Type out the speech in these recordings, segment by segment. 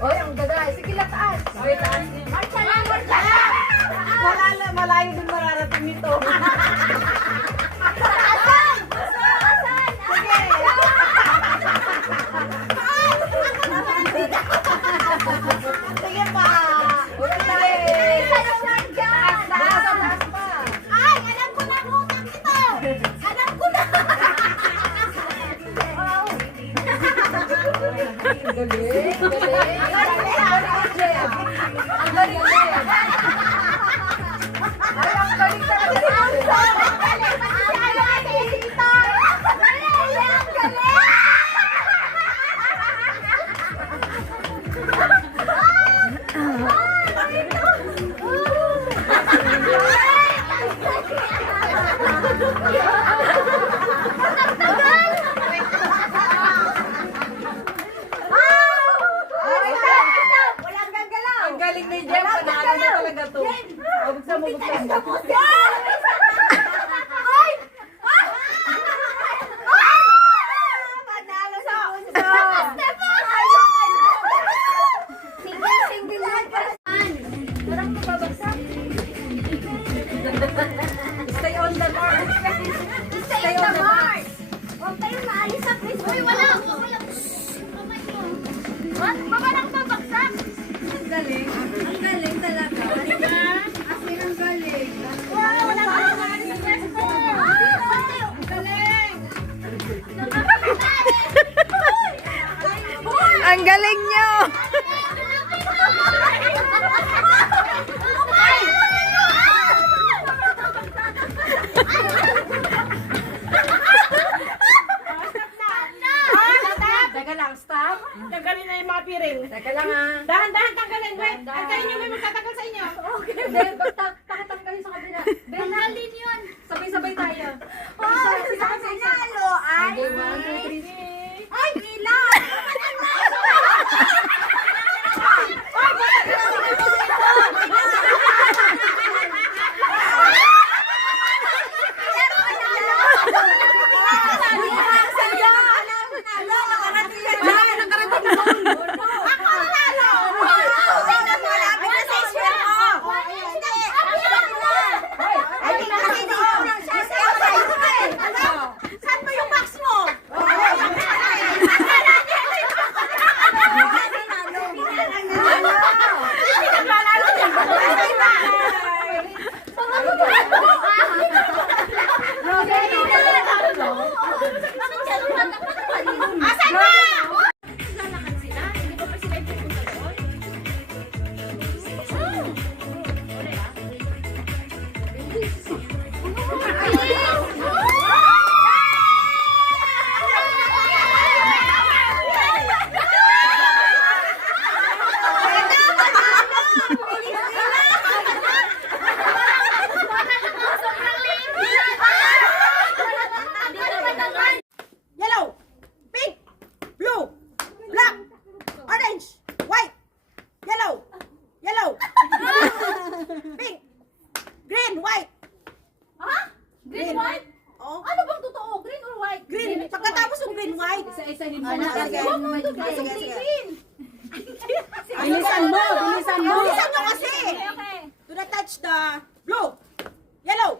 Oy, ang gagay. Sige lang, taas. Oy, taas. Marcha lang, marcha lang. Malayo din mararating nito. Asan? Asan? Sige. Sige pa. Uy, tayo. Taas pa. Ay, alam ko na ang utang nito. Alam ko na. Galing, galing. Ang galing, galing. Ay, ang galing talaga. Ang galing ni Jem. Panalo na talaga to. Buksan mo, buksan mo. Panalo sa puso. Single lang pa. Parang mababagsak. Stay on the mark. Stay on the mark. Huwag kayong maalis sa place. Uy, wala. Wala. Kamay mo. Baba lang babagsak. Ang galing. Ang galing talaga. As in, ang galing. Wow, wala ka lang maalis sa place. Ang galing. Ang galing nyo! Teka lang, stop. Tanggalin na yung mga piring. Teka lang ha. Dahan-dahan tanggalin. Wait, antayin nyo may magtatagal sa inyo. Okay. Hindi, pakatanggalin sa kabila. Benalin yun. Sabay-sabay tayo. Ang nanalo ay... Okay, 1, 2, 3. Ay, ilan! Saan mo yung max mo? Asan ba? Lalakad sila. Hindi ko pa sila ipupunta doon. Yellow, pink, blue, black, orange, white, yellow, pink, green, white. Ha? Green, white? Oh, Ano bang totoo? Green or white? green. Pagkatapos ng green, white. Isa-isahin mo Ano, na. sige. Green. Bilisan mo, bilisan mo. Bilisan mo kasi. Okay. Do not touch the blue, yellow,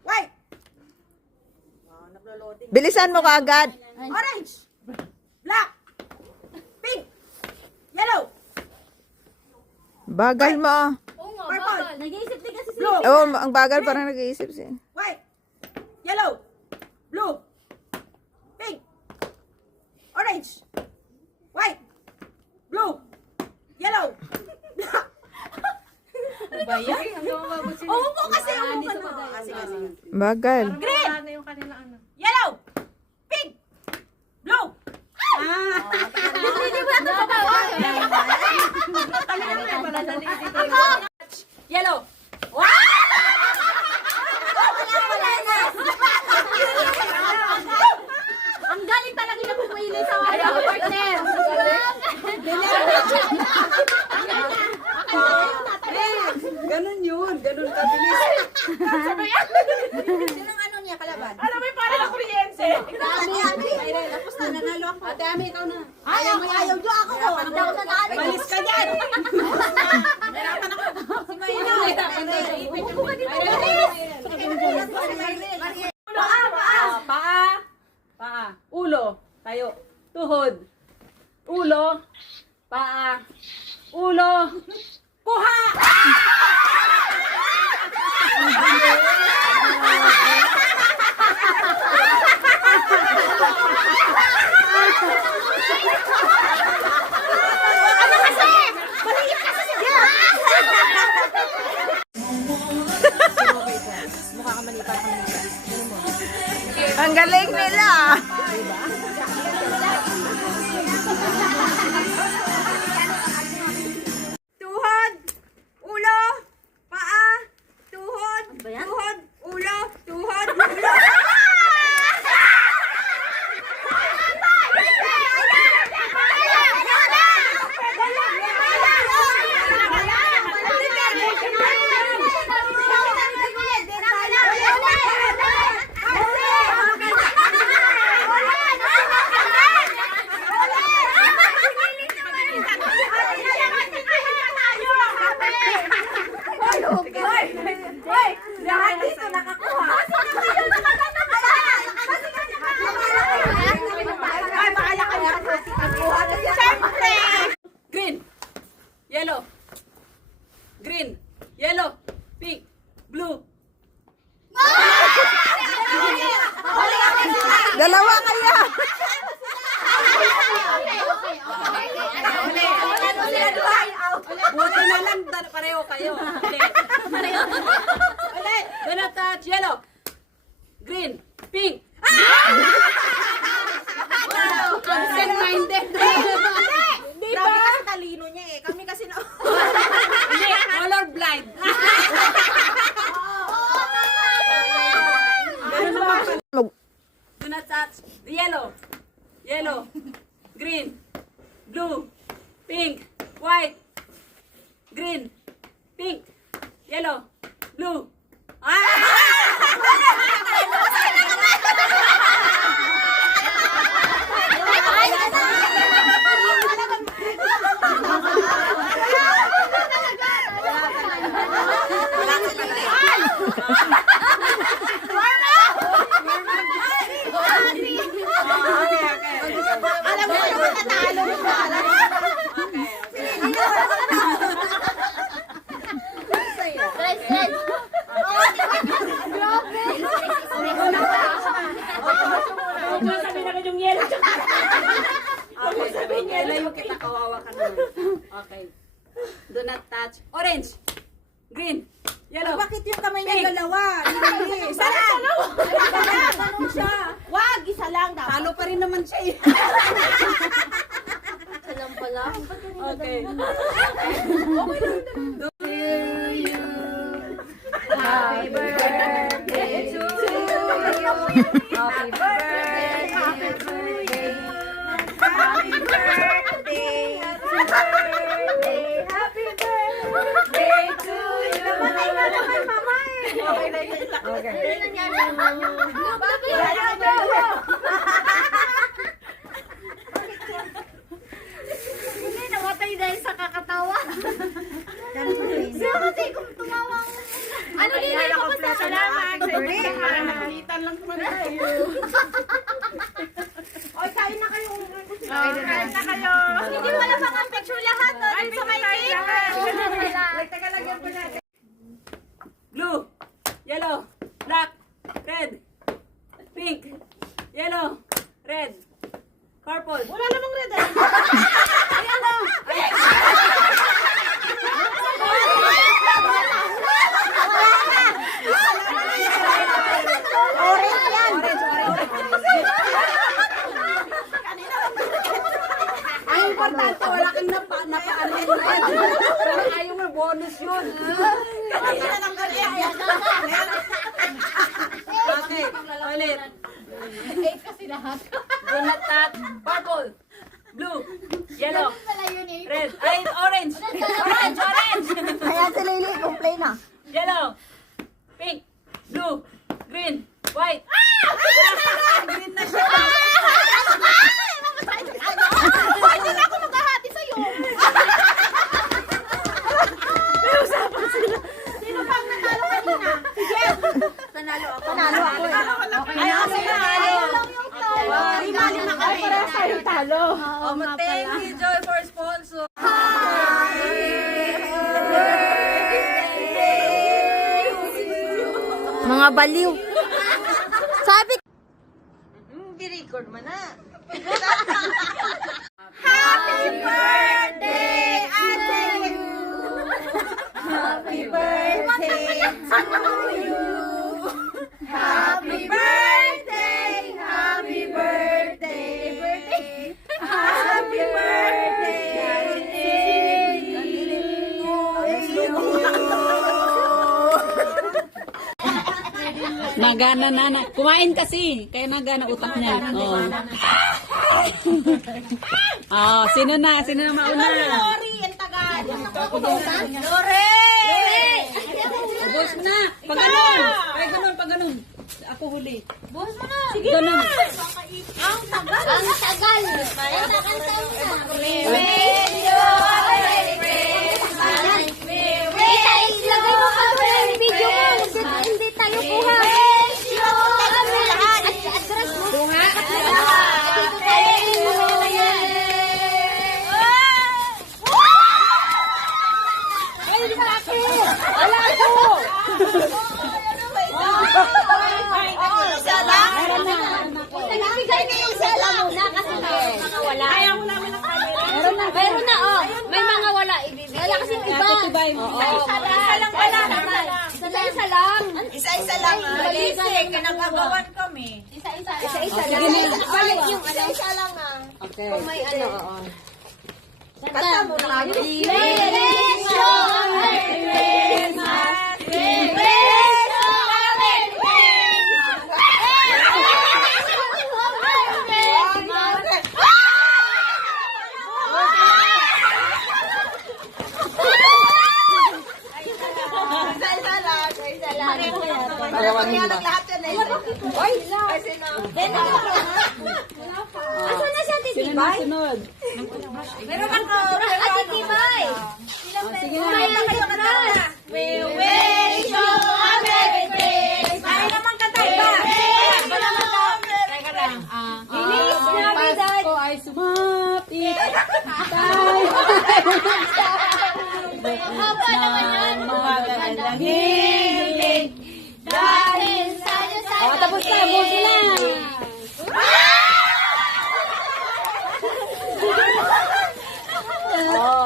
white. Oh, naglo-loading. Bilisan mo kaagad. Orange, black, pink, yellow, Bagal mo. Oo nga, Purple. bakal. Nag-iisip din kasi blue, Oo, ang bagal parang nag-iisip siya. white, yellow, blue, pink, orange, white, blue, yellow, black. Ano ba yan? Hanggang mababot sila. Oo po kasi, oo Dito po. pa tayo. Sige, sige. Bagal. Green! Wala na yung kanila ano. Yellow, pink, blue. Hindi mo na ito babawa. Yellow. Wala na. Ang galing talaga niya pumili sa mga partner. Ganun yun. Ganun kabilis. Sinong ano niya kalaban? Alam mo yung parang na kuryente. Ate Ami. Tapos na, nanalo ako. Ate Ami, ikaw na. Ayaw nyo ako. Hindi ako nanalo. Malis paa, ulo, kuha! Ang galing nila. Tuhod, ulo, paa, tuhod, tuhod, ulo, tuhod, ulo. Lahat dito nakakuha. Ay, bahala ka na. Kuha na siya. Siyempre! Green, yellow, green, yellow, pink, blue. Dalawa kaya. Buti na lang pareho kayo. Ulit. Do not touch yellow, green, pink. Absent-minded. Hindi ba? Kami kasi talino niya eh. Kami kasi na... Hindi, color blind. Do not touch the yellow, yellow, green, blue, pink, white, green, pink, yellow, blue. Alam mo yung matatalo mo ba? Sabi na yung yellow. Okay, ilayo kita, kawawa ka naman. Okay. Do not touch orange, green, yellow. Bakit yung kamay niya dalawa? Hindi. Isa lang. Tanong siya. Wag, isa lang dapat. Talo pa rin naman siya eh. Alam pala. Okay. Happy birthday to you. Happy birthday. Happy birthday. Happy birthday. Happy birthday. Happy birthday to you. Namatay na naman, mama eh. Okay na yun. Okay. Ano nangyari naman yung... Hindi, namatay dahil sa kakatawa. Siya kasi kung tumawa ko. Ano nilay ko pa sa salamat? Parang nakalitan lang naman tayo. Oy, kain na kayo. Kain na kayo. Hindi wala pang ang picture lahat. No? Dito sa may cake. Teka, lagyan ko natin. Blue, yellow, black, red, pink, yellow, red, purple. Wala namang red eh. Ayan o. Orange yan. Ang importante, wala kang napaano yun. Pero ayaw mo, bonus yun. Kanina lang kanya. Okay, ulit. 8 kasi lahat. Do not touch purple, blue, yellow, Wala yun eh. red, ay, orange. Orange, orange. Kaya si Lily, complain na. Yellow, pink, blue, green, white. Green na siya. Pwede na ako maghahati sa'yo. Sino pang nanalo kanina? Sige. Panalo ako. Panalo ako. Ay, ako na. Lima na kayo. Thank you, Joy, for sponsor. Mga baliw. Sabi Record mo na. Happy birthday, ate! Happy birthday to you! Happy birthday! Happy birthday! Happy birthday to you! Nagana na. Kumain kasi. Kaya nagana utak niya. Oh. Oh, sino na? Sino na mauna? Lori, ang tagal! Lori! Boss na. Pag ganun. Ay, ganun, pag ganun. Ako huli. Buhos mo na! Sige ganun. Ang tagal! ang tagal. Ang tagal. Kita, ilagay mo pa sa video mo. Hindi tayo kuha. Address mo. Kuha? Dito tayo. Ay, laki. Wala ako. Ibigay niyo yung sala muna kasi wala. Meron na, oh. May mga wala. Ibibigay. Wala kasi iba. Isa-isa lang. Isa-isa lang. Alising, kinagagawan kami. Isa-isa Sige lang. na. Balik yung isa-isa lang Okay. Kung may ano. Kanta mo na. Asa na siya, Titi Sino na Bay? sunod? Meron ako. Ah, Titi Bay. Sige na. May kayo na. We wish you a Merry Christmas. Ay naman kanta iba. Teka lang. Feliz Navidad. Pasko ay sumapit. Haba naman yan. Magandang Dahil sa'yo Oh, tapos na. Buti na.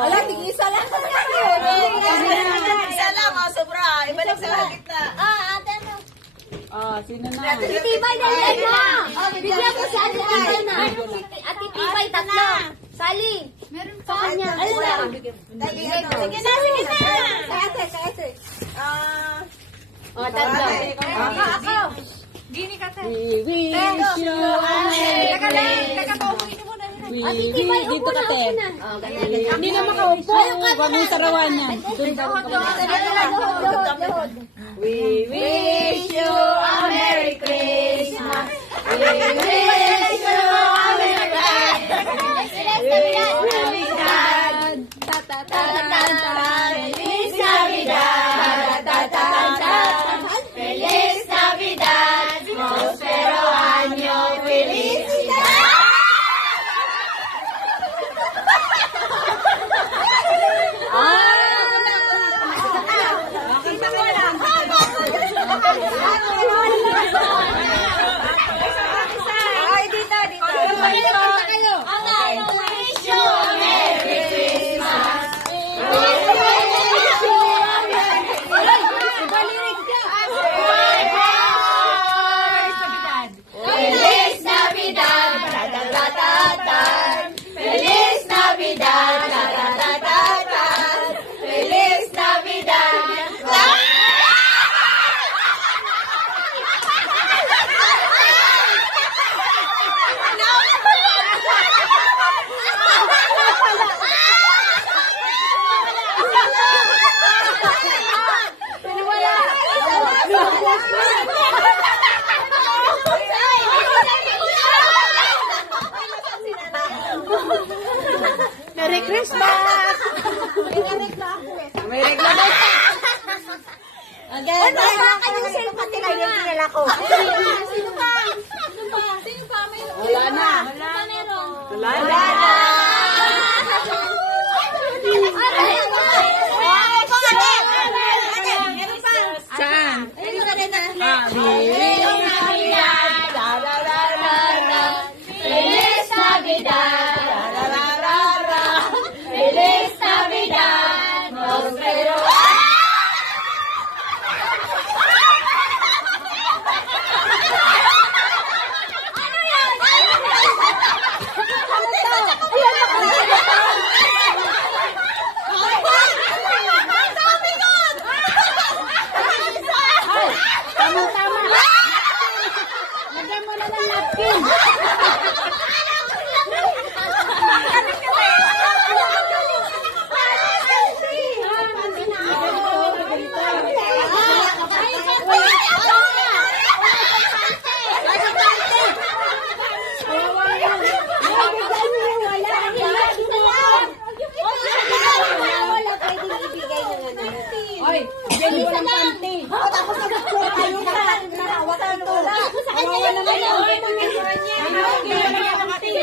Ala, tig-isa lang. Isa lang, sobra. Ibalik sa gitna. ate ano? Oh, sino na? Titi Bay, dalihan mo. Bigyan mo si Ate Tibay na. Ate Tibay, tatlo. Sally. Meron pa. Sa kanya. Ayun na. Sige na, sige na. Sa ate. O, tatlo. Ako. Dini ka tayo. We wish you a Merry Christmas. We wish dito ka te. Hindi na makaupo. Huwag mong sarawan yan. Doon ka rin. We wish you a Merry Christmas. We wish you a Merry Christmas. Feliz Navidad. Feliz Navidad. Feliz Navidad. Prospero año. Felicidad. Ay, dito. Wish you a Merry Christmas. Feliz Navidad. Feliz Navidad. Feliz Navidad. Merry Christmas! May regla na. Again, Baka yung cellphone nila yung kinala ko. Sino pa? Wala na. Meron. Wala na. Saan? Ah, Hoy, Jenny walang panty. Tapos nagkukuha tayo na. Nawak ang tula. Kawawa naman yun. Ayun, hindi wala yung panty.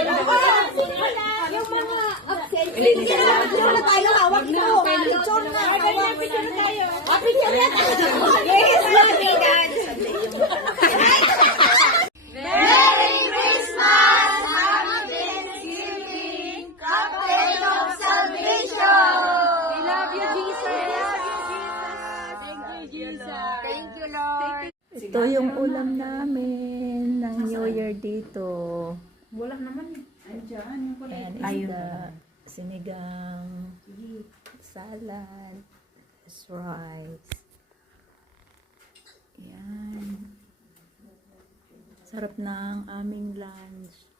Yung mga absent. Picture na tayo. Hawak mo. Picture na. Picture na tayo. Picture na tayo. Yes, lovely dad. Merry Christmas! Happy Thanksgiving! Captain of Salvation! We love you, Jesus. Thank you, Jesus. Thank you, Lord. Ito yung ulam namin ng New Year dito. Wala naman. Andiyan. Ayan, isda, sinigang, salad, rice. Ayan. Sarap ng aming lunch.